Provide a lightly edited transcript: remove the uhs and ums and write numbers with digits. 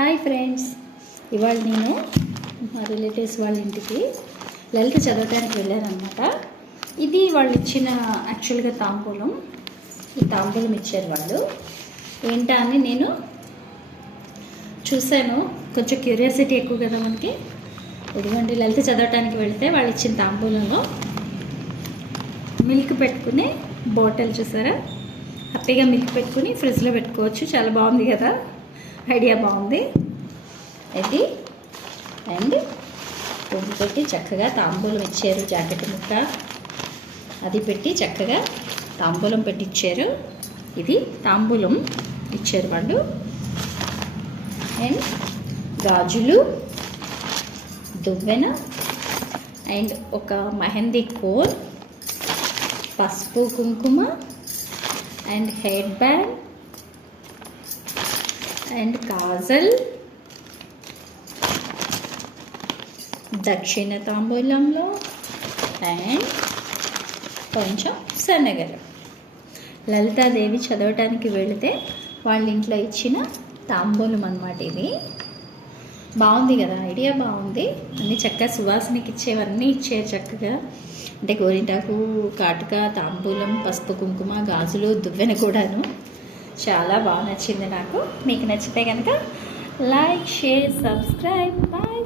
Hi friends, ఇవాళ నేను మా రిలేటివ్స్ వాళ్ళ ఇంటికి లలిత చదవటానికి వెళ్ళారనమాట. ఇది వాళ్ళు ఇచ్చిన యాక్చువల్గా తాంబూలం. ఈ తాంబూలం ఇచ్చారు వాళ్ళు. ఏంటా అని నేను చూశాను, కొంచెం క్యూరియాసిటీ ఎక్కువ కదా మనకి. ఇదిగోండి, లలిత చదవటానికి వెళ్తే వాళ్ళు ఇచ్చిన తాంబూలంలో మిల్క్ పెట్టుకునే బాటిల్ చూసారా. హ్యాపీగా మిల్క్ పెట్టుకుని ఫ్రిడ్జ్లో పెట్టుకోవచ్చు. చాలా బాగుంది కదా, ఐడియా బాగుంది ఇది. అండ్ పువ్వు పెట్టి చక్కగా తాంబూలం ఇచ్చారు. జాకెట్ ముక్క అది పెట్టి చక్కగా తాంబూలం పెట్టి ఇచ్చారు. ఇది తాంబూలం ఇచ్చారు వాళ్ళు. అండ్ గాజులు, దువ్వెన అండ్ ఒక మెహందీ కోన్, పసుపు కుంకుమ and head band and Kajal, దక్షిణ తాంబూలంలో అండ్ కొంచెం సన్నగరం. లలితాదేవి చదవటానికి వెళితే వాళ్ళ ఇంట్లో ఇచ్చిన తాంబూలం అన్నమాట ఇది. బాగుంది కదా, ఐడియా బాగుంది. అన్నీ చక్కగా సువాసనకి ఇచ్చేవన్నీ ఇచ్చారు చక్కగా. అంటే గోరింటాకు, కాటుక, తాంబూలం, పసుపు కుంకుమ, గాజులు, దువ్వెన కూడాను. చాలా బాగా నచ్చింది నాకు. మీకు నచ్చితే కనుక లైక్, షేర్, సబ్స్క్రైబ్. బాయ్.